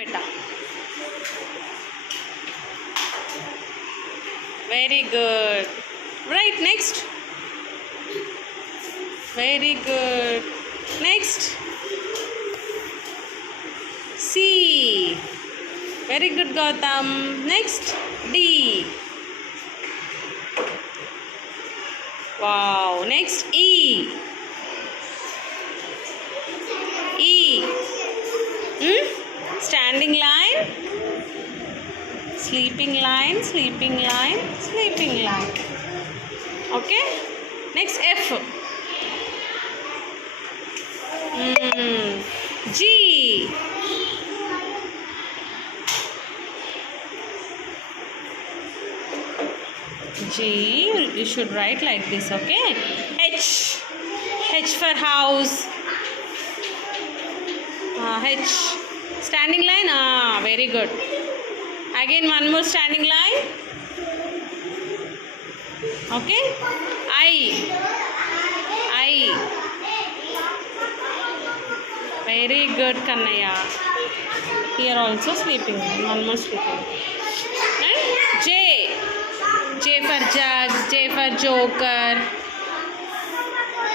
Beta. Very good. Right, next. Very good. Next. C. Very good, Gautam. Next. D. Wow. Next, E. E. Standing line. Sleeping line, sleeping line, sleeping line. Okay. Next, F. G. G, you should write like this, okay? H. H for house. H. Standing line? Very good. Again, one more standing line. Okay? I. Very good, Kannaya. Here also sleeping line. One more sleeping. And J. J for jug. J for joker.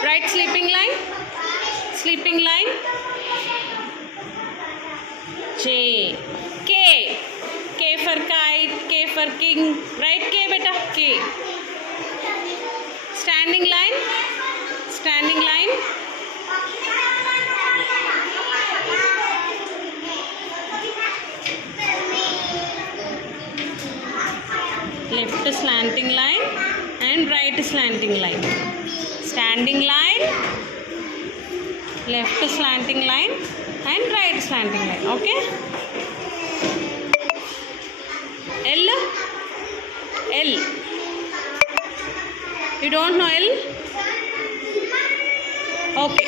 Right sleeping line. Sleeping line. J. K. K for kite. K for king. Right K beta. K. Standing line. Standing line. Left slanting line and right slanting line. Standing line, left slanting line and right slanting line. Okay? L. L. You don't know L? Okay.